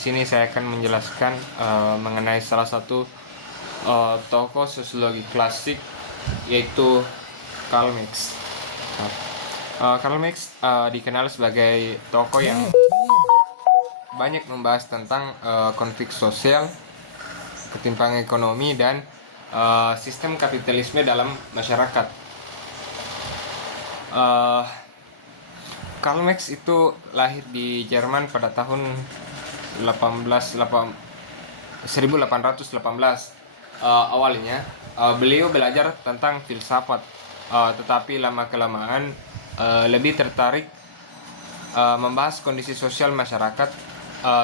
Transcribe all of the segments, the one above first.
sini saya akan menjelaskan mengenai salah satu tokoh sosiologi klasik, yaitu Karl Marx. Karl Marx dikenal sebagai tokoh yang banyak membahas tentang konflik sosial, ketimpangan ekonomi, dan sistem kapitalisme dalam masyarakat. Karl Marx itu lahir di Jerman pada tahun 1818. Awalnya beliau belajar tentang filsafat, tetapi lama-kelamaan lebih tertarik membahas kondisi sosial masyarakat,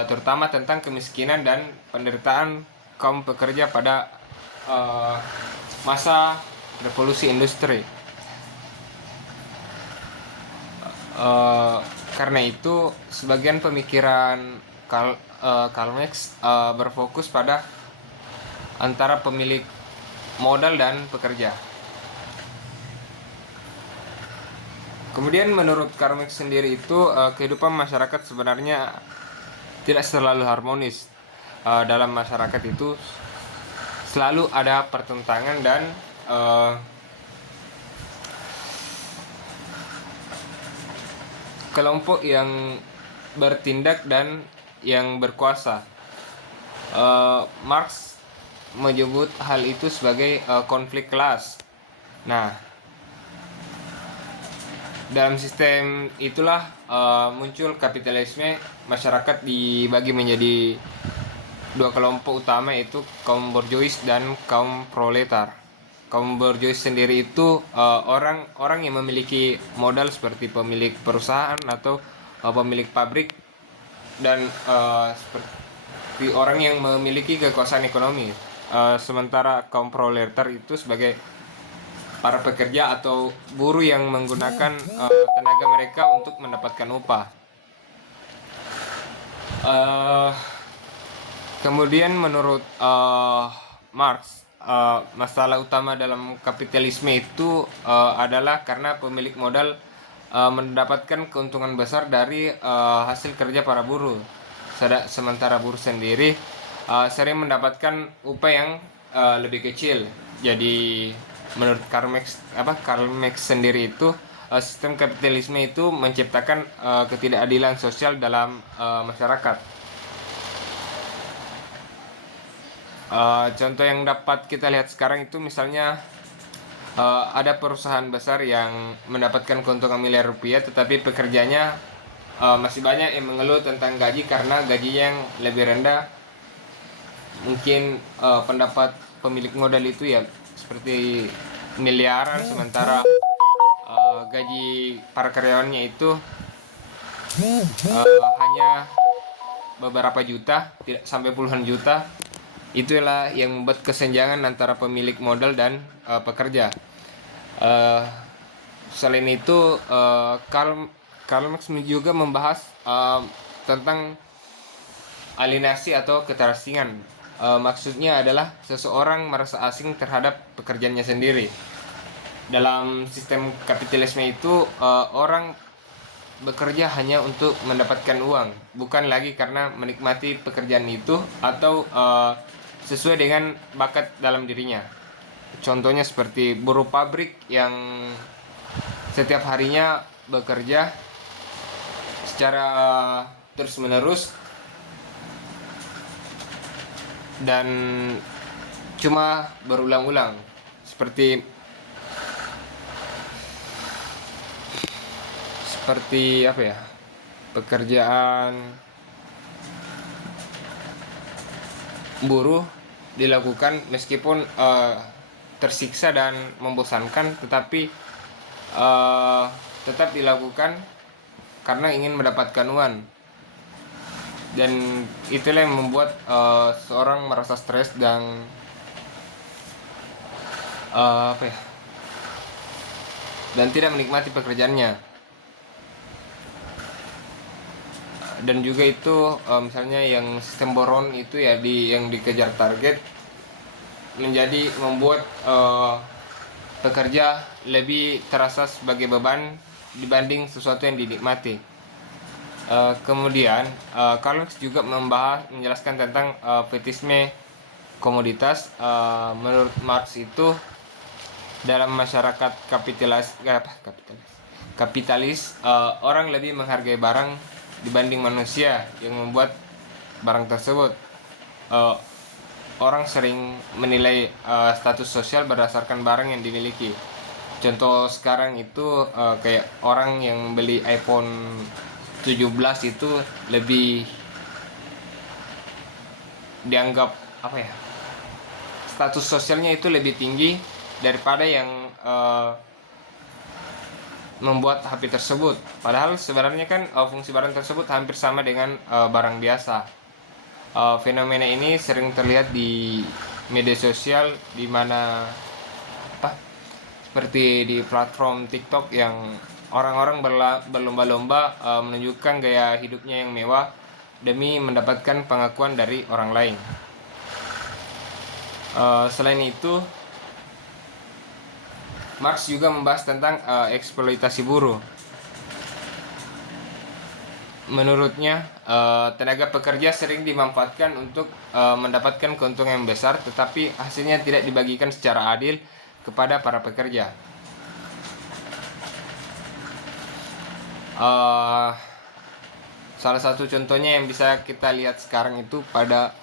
terutama tentang kemiskinan dan penderitaan kaum pekerja pada masa revolusi industri. Karena itu sebagian pemikiran Karl Marx berfokus pada antara pemilik modal dan pekerja. Kemudian menurut Karl Marx sendiri itu kehidupan masyarakat sebenarnya tidak selalu harmonis. Dalam masyarakat itu selalu ada pertentangan dan kelompok yang bertindak dan yang berkuasa. Marx menyebut hal itu sebagai konflik kelas. Nah, dalam sistem itulah muncul kapitalisme. Masyarakat dibagi menjadi dua kelompok utama, yaitu kaum borjuis dan kaum proletar. Kaum borjuis sendiri itu orang yang memiliki modal seperti pemilik perusahaan atau pemilik pabrik, dan seperti orang yang memiliki kekuasaan ekonomi. Sementara kaum proletar itu sebagai para pekerja atau buruh yang menggunakan tenaga mereka untuk mendapatkan upah. Kemudian menurut Marx, masalah utama dalam kapitalisme itu adalah karena pemilik modal mendapatkan keuntungan besar dari hasil kerja para buruh, sementara buruh sendiri sering mendapatkan upah yang lebih kecil. Jadi menurut Karl Marx sendiri itu sistem kapitalisme itu menciptakan ketidakadilan sosial dalam masyarakat. Contoh yang dapat kita lihat sekarang itu misalnya ada perusahaan besar yang mendapatkan keuntungan miliar rupiah, tetapi pekerjanya masih banyak yang mengeluh tentang gaji karena gajinya yang lebih rendah. Mungkin pendapat pemilik modal itu ya seperti miliaran, sementara gaji para karyawannya itu hanya beberapa juta, tidak sampai puluhan juta. Itulah yang membuat kesenjangan antara pemilik modal dan pekerja. Selain itu, Karl Marx juga membahas tentang alienasi atau keterasingan. Maksudnya adalah seseorang merasa asing terhadap pekerjaannya sendiri. Dalam sistem kapitalisme itu orang bekerja hanya untuk mendapatkan uang, bukan lagi karena menikmati pekerjaan itu atau sesuai dengan bakat dalam dirinya. Contohnya seperti buruh pabrik yang setiap harinya bekerja secara terus-menerus dan cuma berulang-ulang, seperti apa ya, pekerjaan buruh dilakukan meskipun tersiksa dan membosankan, tetapi tetap dilakukan karena ingin mendapatkan uang. Dan itulah yang membuat seorang merasa stres dan dan tidak menikmati pekerjaannya. Dan juga itu misalnya yang sistem boron itu ya yang dikejar target menjadi membuat pekerja lebih terasa sebagai beban dibanding sesuatu yang dinikmati. Kemudian Karl Marx juga menjelaskan tentang fetisme komoditas. Menurut Marx itu dalam masyarakat kapitalis, orang lebih menghargai barang dibanding manusia yang membuat barang tersebut. Eh, Orang sering menilai status sosial berdasarkan barang yang dimiliki. Contoh sekarang itu kayak orang yang beli iPhone 17 itu lebih dianggap apa ya? Status sosialnya itu lebih tinggi daripada yang membuat HP tersebut. Padahal sebenarnya kan fungsi barang tersebut hampir sama dengan barang biasa. Fenomena ini sering terlihat di media sosial, di mana seperti di platform TikTok yang orang-orang berlomba-lomba menunjukkan gaya hidupnya yang mewah demi mendapatkan pengakuan dari orang lain. Selain itu, Marx juga membahas tentang eksploitasi buruh. Menurutnya, tenaga pekerja sering dimanfaatkan untuk mendapatkan keuntungan yang besar, tetapi hasilnya tidak dibagikan secara adil kepada para pekerja. Salah satu contohnya yang bisa kita lihat sekarang itu pada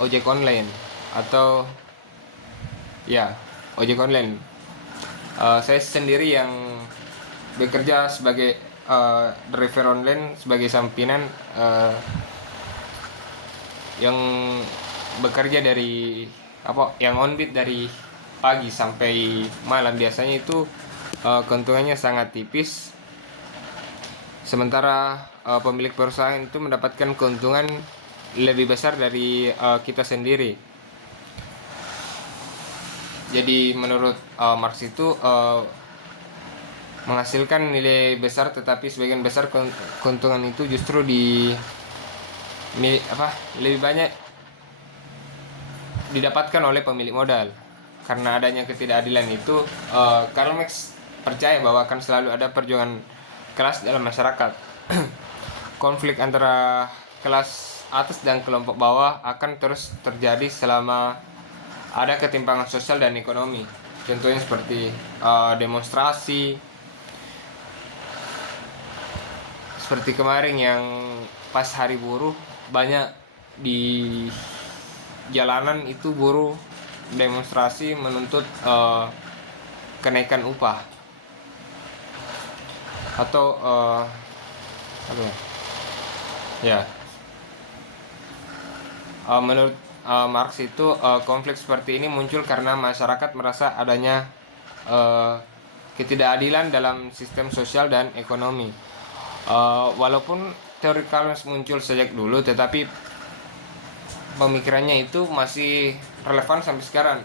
ojek online atau ojek online. Saya sendiri yang bekerja sebagai driver online sebagai sampinan, yang bekerja dari yang on beat dari pagi sampai malam. Biasanya itu keuntungannya sangat tipis, sementara pemilik perusahaan itu mendapatkan keuntungan lebih besar dari kita sendiri. Jadi menurut Marx itu menghasilkan nilai besar, tetapi sebagian besar keuntungan itu justru lebih banyak didapatkan oleh pemilik modal. Karena adanya ketidakadilan itu, Karl Marx percaya bahwa akan selalu ada perjuangan kelas dalam masyarakat. Konflik antara kelas atas dan kelompok bawah akan terus terjadi selama ada ketimpangan sosial dan ekonomi. Contohnya seperti demonstrasi seperti kemarin yang pas hari buruh, banyak di jalanan itu buruh demonstrasi menuntut kenaikan upah atau menurut Marx itu konflik seperti ini muncul karena masyarakat merasa adanya ketidakadilan dalam sistem sosial dan ekonomi. Walaupun teori Karl Marx muncul sejak dulu, tetapi pemikirannya itu masih relevan sampai sekarang.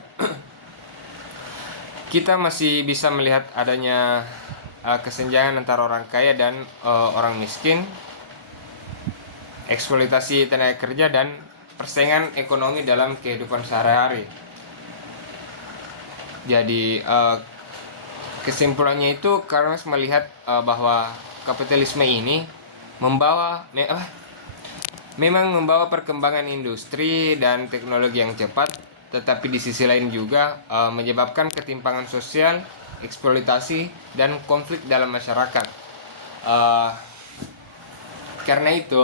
Kita masih bisa melihat adanya kesenjangan antara orang kaya dan orang miskin, eksploitasi tenaga kerja, dan persaingan ekonomi dalam kehidupan sehari-hari. Jadi kesimpulannya itu Karl Marx melihat bahwa kapitalisme ini memang membawa perkembangan industri dan teknologi yang cepat, tetapi di sisi lain juga menyebabkan ketimpangan sosial, eksploitasi, dan konflik dalam masyarakat. Karena itu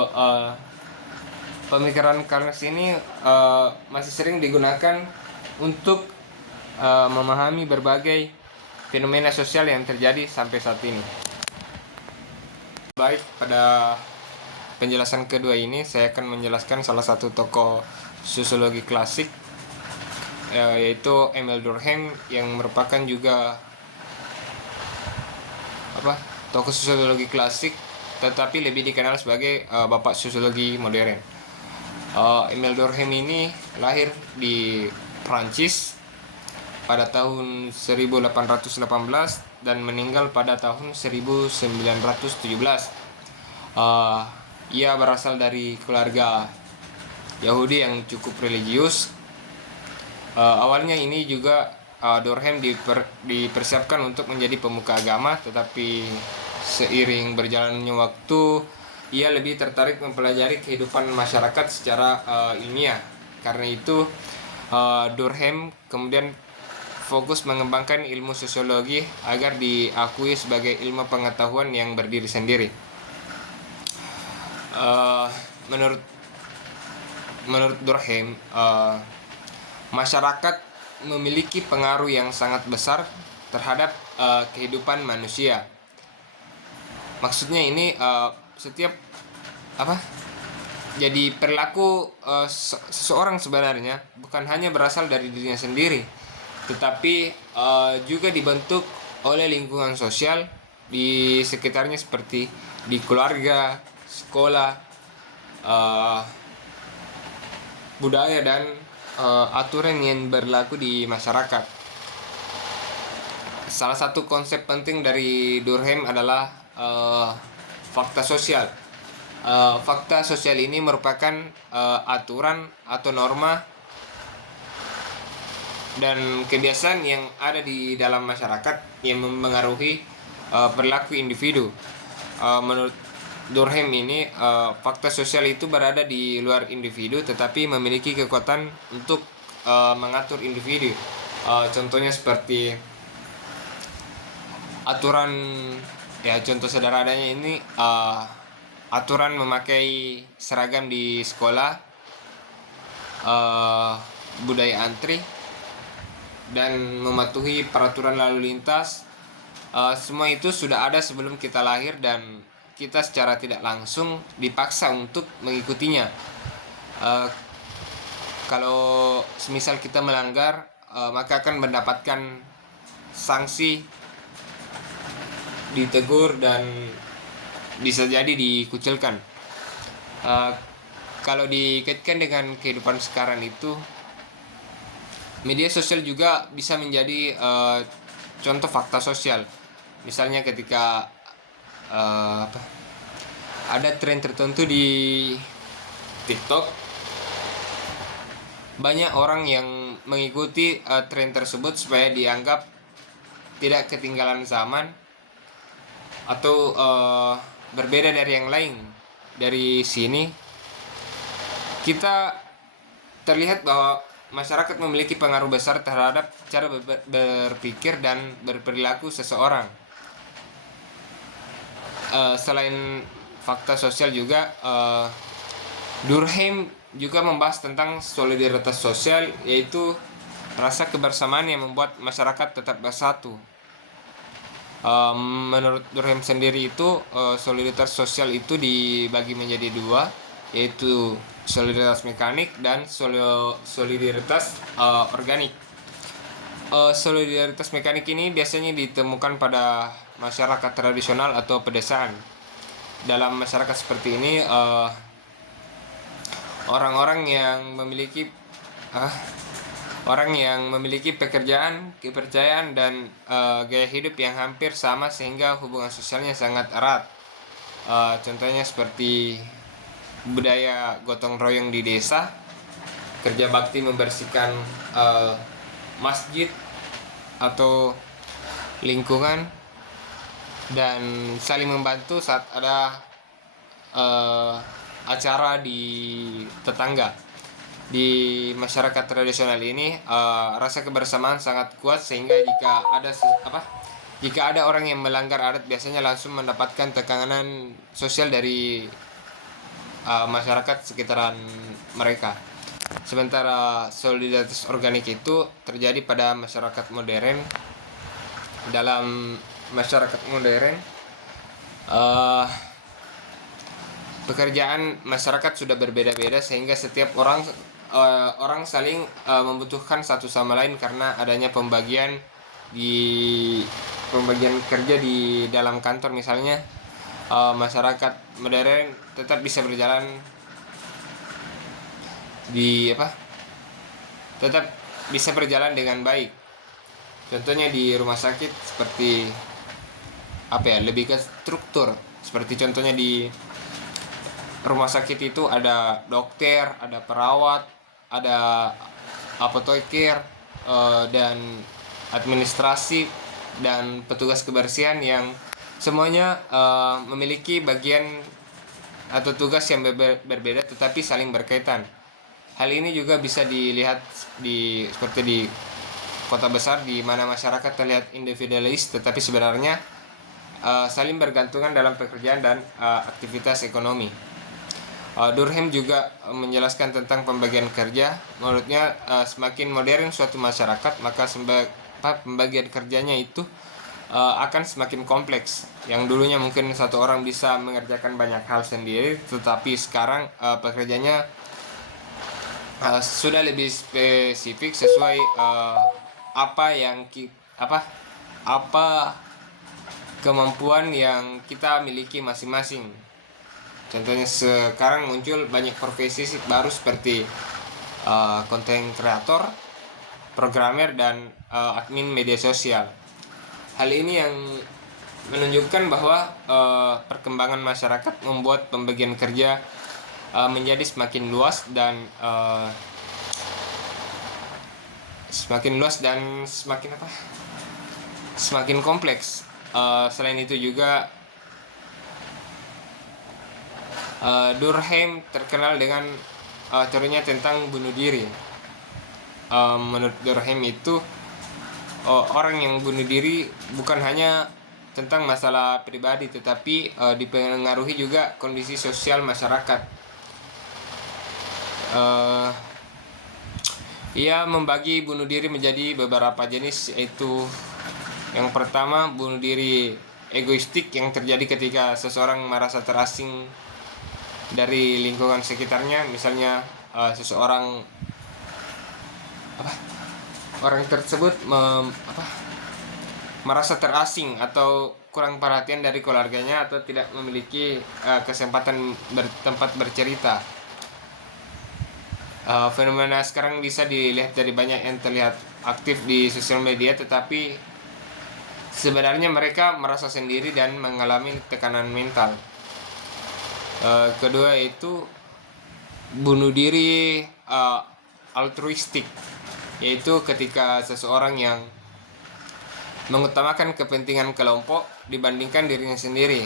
pemikiran Karl Marx ini masih sering digunakan untuk memahami berbagai fenomena sosial yang terjadi sampai saat ini. Baik, pada penjelasan kedua ini saya akan menjelaskan salah satu tokoh sosiologi klasik, yaitu Emil Durkheim, yang merupakan juga tokoh sosiologi klasik, tetapi lebih dikenal sebagai bapak sosiologi modern. Emil Durkheim ini lahir di Prancis pada tahun 1818 dan meninggal pada tahun 1917. Ia berasal dari keluarga Yahudi yang cukup religius. Awalnya ini juga Durkheim dipersiapkan untuk menjadi pemuka agama, tetapi seiring berjalannya waktu ia lebih tertarik mempelajari kehidupan masyarakat secara ilmiah. Karena itu Durkheim kemudian fokus mengembangkan ilmu sosiologi agar diakui sebagai ilmu pengetahuan yang berdiri sendiri. Uh, menurut Durkheim, masyarakat memiliki pengaruh yang sangat besar terhadap kehidupan manusia. Maksudnya ini setiap jadi perilaku seseorang sebenarnya bukan hanya berasal dari dirinya sendiri, tetapi juga dibentuk oleh lingkungan sosial di sekitarnya seperti di keluarga, sekolah, budaya dan aturan yang berlaku di masyarakat. Salah satu konsep penting dari Durkheim adalah fakta sosial. Fakta sosial ini merupakan aturan atau norma dan kebiasaan yang ada di dalam masyarakat yang mempengaruhi perilaku individu. Menurut Durkheim ini, fakta sosial itu berada di luar individu tetapi memiliki kekuatan untuk mengatur individu. Contohnya seperti aturan, ya contoh sederhananya ini aturan memakai seragam di sekolah, budaya antri, dan mematuhi peraturan lalu lintas. Semua itu sudah ada sebelum kita lahir dan kita secara tidak langsung dipaksa untuk mengikutinya. Kalau semisal kita melanggar, maka akan mendapatkan sanksi, ditegur, dan bisa jadi dikucilkan. Kalau dikaitkan dengan kehidupan sekarang itu, media sosial juga bisa menjadi contoh fakta sosial. Misalnya ketika ada tren tertentu di TikTok, banyak orang yang mengikuti tren tersebut supaya dianggap tidak ketinggalan zaman atau berbeda dari yang lain. Dari sini kita terlihat bahwa masyarakat memiliki pengaruh besar terhadap cara berpikir dan berperilaku seseorang. Selain fakta sosial juga, Durkheim juga membahas tentang solidaritas sosial, yaitu rasa kebersamaan yang membuat masyarakat tetap bersatu. Menurut Durkheim sendiri itu, solidaritas sosial itu dibagi menjadi dua, yaitu solidaritas mekanik dan solidaritas organik. Solidaritas mekanik ini biasanya ditemukan pada masyarakat tradisional atau pedesaan. Dalam masyarakat seperti ini, orang-orang yang memiliki pekerjaan, kepercayaan, dan gaya hidup yang hampir sama sehingga hubungan sosialnya sangat erat. Contohnya seperti budaya gotong royong di desa, kerja bakti membersihkan masjid atau lingkungan, dan saling membantu saat ada acara di tetangga. Di masyarakat tradisional ini, rasa kebersamaan sangat kuat sehingga jika ada orang yang melanggar adat, biasanya langsung mendapatkan tekanan sosial dari masyarakat sekitaran mereka. Sementara solidaritas organik itu terjadi pada masyarakat modern. Dalam masyarakat modern, pekerjaan masyarakat sudah berbeda-beda sehingga setiap orang saling membutuhkan satu sama lain karena adanya pembagian kerja di dalam kantor. Misalnya, masyarakat modern tetap bisa berjalan tetap bisa berjalan dengan baik. Contohnya di rumah sakit seperti lebih ke struktur. Seperti contohnya di rumah sakit itu ada dokter, ada perawat, ada apoteker, dan administrasi dan petugas kebersihan yang semuanya memiliki bagian atau tugas yang berbeda tetapi saling berkaitan. Hal ini juga bisa dilihat seperti di kota besar di mana masyarakat terlihat individualis tetapi sebenarnya saling bergantungan dalam pekerjaan dan aktivitas ekonomi. Durkheim juga menjelaskan tentang pembagian kerja. Menurutnya semakin modern suatu masyarakat, maka pembagian kerjanya itu akan semakin kompleks. Yang dulunya mungkin satu orang bisa mengerjakan banyak hal sendiri, tetapi sekarang pekerjaannya sudah lebih spesifik sesuai apa kemampuan yang kita miliki masing-masing. Contohnya sekarang muncul banyak profesi baru seperti content creator, programmer, dan admin media sosial. Hal ini yang menunjukkan bahwa perkembangan masyarakat membuat pembagian kerja menjadi semakin luas dan semakin kompleks. Selain itu juga Durkheim terkenal dengan teorinya tentang bunuh diri. Menurut Durkheim itu orang yang bunuh diri bukan hanya tentang masalah pribadi, tetapi dipengaruhi juga kondisi sosial masyarakat. Ia membagi bunuh diri menjadi beberapa jenis, yaitu yang pertama bunuh diri egoistik yang terjadi ketika seseorang merasa terasing dari lingkungan sekitarnya. Misalnya orang tersebut merasa terasing atau kurang perhatian dari keluarganya atau tidak memiliki kesempatan tempat bercerita. Fenomena sekarang bisa dilihat dari banyak yang terlihat aktif di sosial media, tetapi sebenarnya mereka merasa sendiri dan mengalami tekanan mental. Kedua itu bunuh diri altruistik, yaitu ketika seseorang yang mengutamakan kepentingan kelompok dibandingkan dirinya sendiri.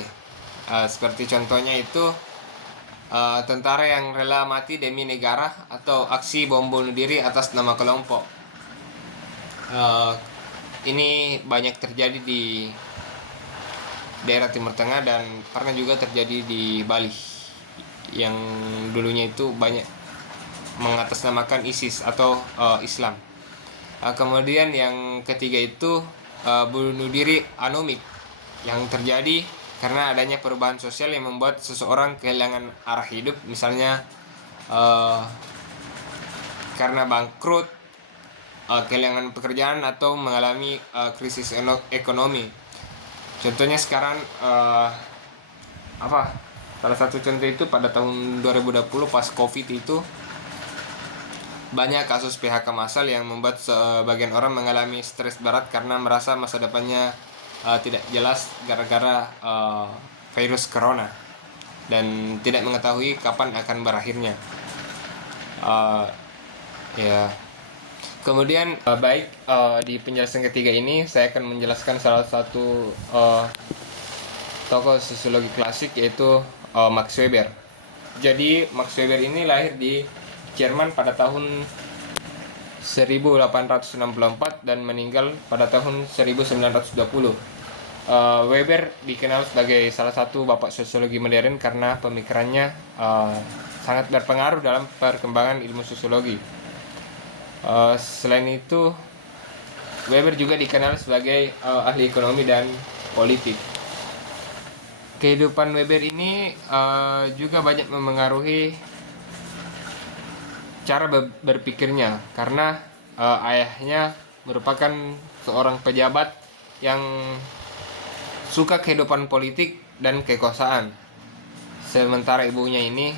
Seperti contohnya itu tentara yang rela mati demi negara atau aksi bom bunuh diri atas nama kelompok. Ini banyak terjadi di daerah Timur Tengah dan pernah juga terjadi di Bali, yang dulunya itu banyak mengatasnamakan ISIS atau Islam. Kemudian yang ketiga itu bunuh diri anomik yang terjadi karena adanya perubahan sosial yang membuat seseorang kehilangan arah hidup, misalnya karena bangkrut, kehilangan pekerjaan, atau mengalami krisis ekonomi. Contohnya sekarang salah satu contoh itu pada tahun 2020 pas COVID itu banyak kasus PHK massal yang membuat sebagian orang mengalami stres berat karena merasa masa depannya tidak jelas gara-gara virus corona dan tidak mengetahui kapan akan berakhirnya. Kemudian di penjelasan ketiga ini saya akan menjelaskan salah satu tokoh sosiologi klasik, yaitu Max Weber. Jadi Max Weber ini lahir di Jerman pada tahun 1864 dan meninggal pada tahun 1920. Weber dikenal sebagai salah satu bapak sosiologi modern karena pemikirannya sangat berpengaruh dalam perkembangan ilmu sosiologi. Selain itu, Weber juga dikenal sebagai ahli ekonomi dan politik. Kehidupan Weber ini juga banyak memengaruhi cara berpikirnya karena ayahnya merupakan seorang pejabat yang suka kehidupan politik dan kekuasaan, sementara ibunya ini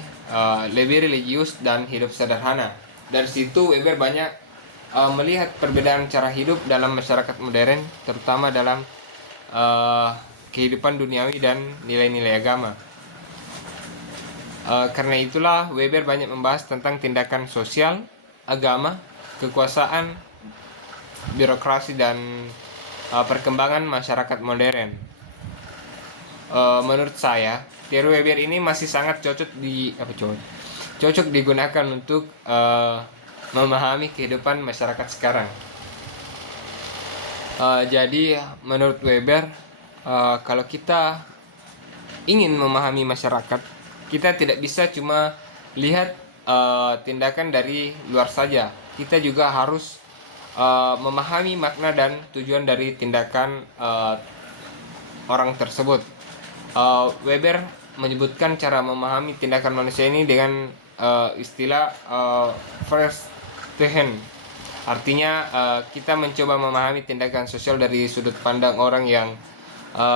lebih religius dan hidup sederhana. Dari situ Weber banyak melihat perbedaan cara hidup dalam masyarakat modern, terutama dalam kehidupan duniawi dan nilai-nilai agama. Karena itulah Weber banyak membahas tentang tindakan sosial, agama, kekuasaan, birokrasi, dan perkembangan masyarakat modern. Menurut saya, teori Weber ini masih sangat cocok digunakan untuk memahami kehidupan masyarakat sekarang. Jadi menurut Weber, kalau kita ingin memahami masyarakat, kita tidak bisa cuma lihat tindakan dari luar saja. Kita juga harus memahami makna dan tujuan dari tindakan orang tersebut. Weber menyebutkan cara memahami tindakan manusia ini dengan istilah Verstehen. Artinya kita mencoba memahami tindakan sosial dari sudut pandang orang yang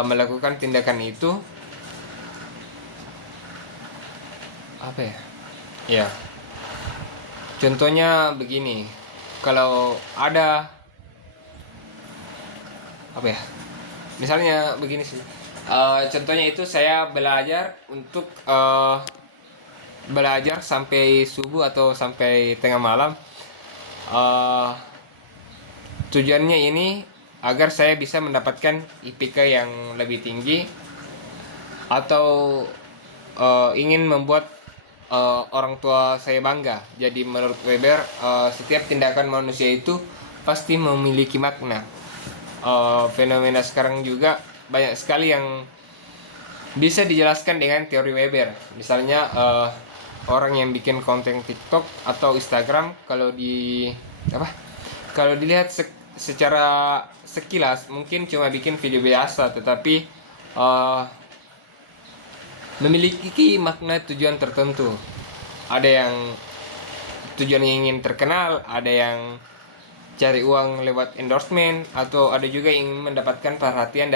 melakukan tindakan itu. Apa ya? Ya. Contohnya begini. Kalau ada apa ya? Misalnya begini sih. Contohnya itu saya belajar untuk belajar sampai subuh atau sampai tengah malam. Tujuannya ini agar saya bisa mendapatkan IPK yang lebih tinggi, atau ingin membuat orang tua saya bangga. Jadi menurut Weber, setiap tindakan manusia itu pasti memiliki makna. Fenomena sekarang juga banyak sekali yang bisa dijelaskan dengan teori Weber. Misalnya orang yang bikin konten TikTok atau Instagram, kalau dilihat secara sekilas mungkin cuma bikin video biasa, tetapi memiliki makna tujuan tertentu. Ada yang tujuannya ingin terkenal, ada yang cari uang lewat endorsement, atau ada juga yang mendapatkan perhatian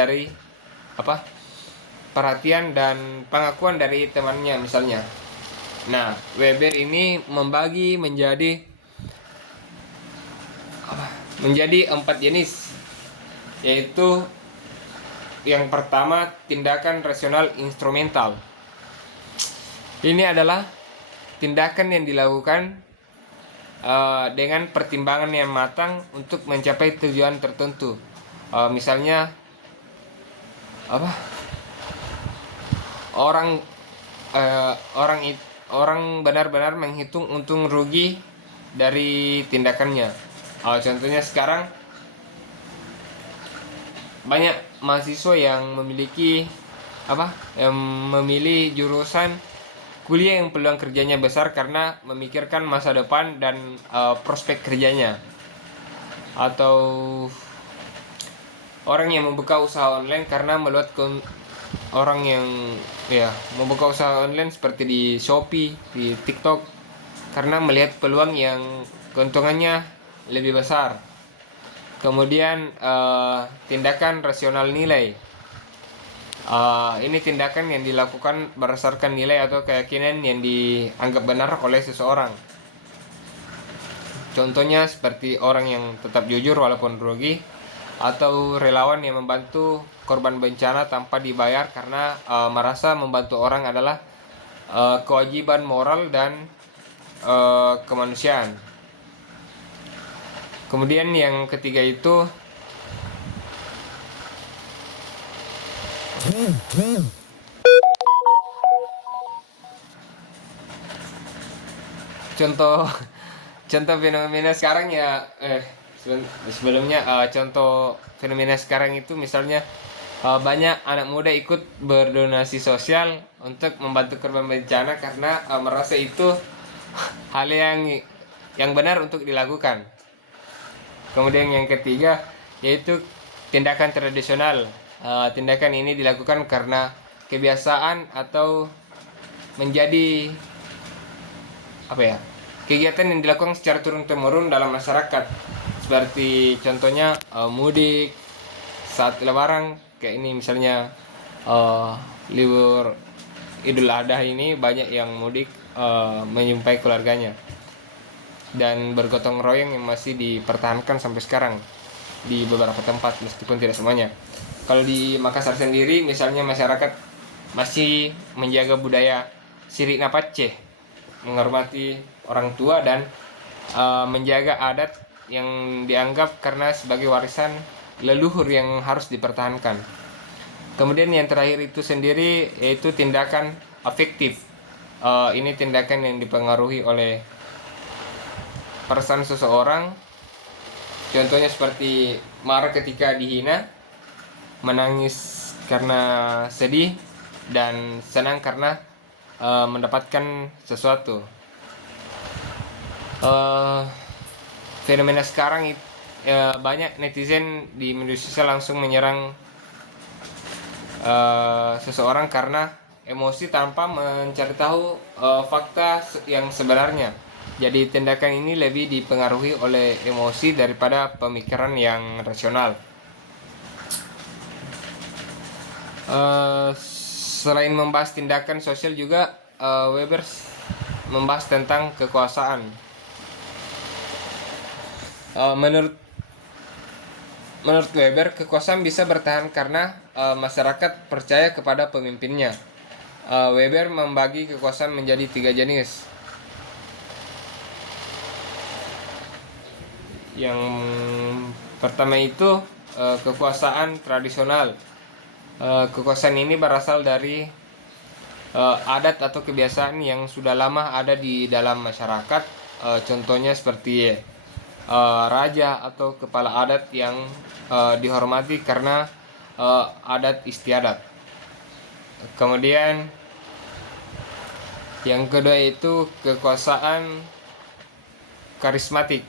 dan pengakuan dari temannya misalnya. Nah, Weber ini membagi menjadi 4 jenis, yaitu yang pertama, tindakan rasional instrumental. Ini adalah tindakan yang dilakukan dengan pertimbangan yang matang untuk mencapai tujuan tertentu. Misalnya orang benar-benar menghitung untung rugi dari tindakannya. Contohnya sekarang banyak mahasiswa yang memilih jurusan kuliah yang peluang kerjanya besar karena memikirkan masa depan dan prospek kerjanya. Atau orang yang membuka usaha online karena melihat orang yang membuka usaha online seperti di Shopee, di TikTok, karena melihat peluang yang keuntungannya lebih besar. Kemudian tindakan rasional nilai. Ini tindakan yang dilakukan berdasarkan nilai atau keyakinan yang dianggap benar oleh seseorang. Contohnya seperti orang yang tetap jujur walaupun rugi, atau relawan yang membantu korban bencana tanpa dibayar karena merasa membantu orang adalah kewajiban moral dan kemanusiaan. Kemudian yang ketiga itu contoh fenomena sekarang ya sebelumnya contoh fenomena sekarang itu misalnya banyak anak muda ikut berdonasi sosial untuk membantu korban bencana karena merasa itu hal yang benar untuk dilakukan. Kemudian yang ketiga yaitu tindakan tradisional. Tindakan ini dilakukan karena kebiasaan atau menjadi kegiatan yang dilakukan secara turun-temurun dalam masyarakat. Seperti contohnya mudik saat lebaran, kayak ini misalnya libur Idul Adha ini banyak yang mudik menjumpai keluarganya, dan bergotong royong yang masih dipertahankan sampai sekarang di beberapa tempat meskipun tidak semuanya. Kalau di Makassar sendiri misalnya masyarakat masih menjaga budaya Siri Napace, menghormati orang tua dan menjaga adat yang dianggap karena sebagai warisan leluhur yang harus dipertahankan. Kemudian yang terakhir itu sendiri yaitu tindakan afektif. Ini tindakan yang dipengaruhi oleh perasaan seseorang. Contohnya seperti marah ketika dihina, menangis karena sedih, dan senang karena mendapatkan sesuatu. Fenomena sekarang banyak netizen di media sosial langsung menyerang seseorang karena emosi tanpa mencari tahu fakta yang sebenarnya. Jadi tindakan ini lebih dipengaruhi oleh emosi daripada pemikiran yang rasional. Selain membahas tindakan sosial juga Weber membahas tentang kekuasaan. Menurut Weber, kekuasaan bisa bertahan karena masyarakat percaya kepada pemimpinnya. Weber membagi kekuasaan menjadi 3 jenis. Yang pertama itu kekuasaan tradisional. Kekuasaan ini berasal dari adat atau kebiasaan yang sudah lama ada di dalam masyarakat. Contohnya seperti raja atau kepala adat yang dihormati karena adat istiadat. Kemudian yang kedua itu kekuasaan karismatik.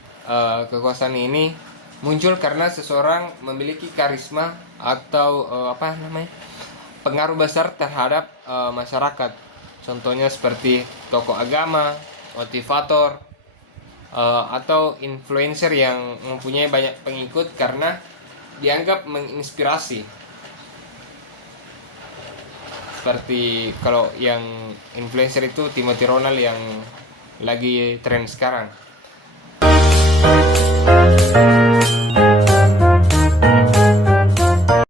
Kekuasaan ini muncul karena seseorang memiliki karisma atau pengaruh besar terhadap masyarakat. Contohnya seperti tokoh agama, motivator, atau influencer yang mempunyai banyak pengikut karena dianggap menginspirasi. Seperti kalau yang influencer itu Timothy Ronald yang lagi tren sekarang.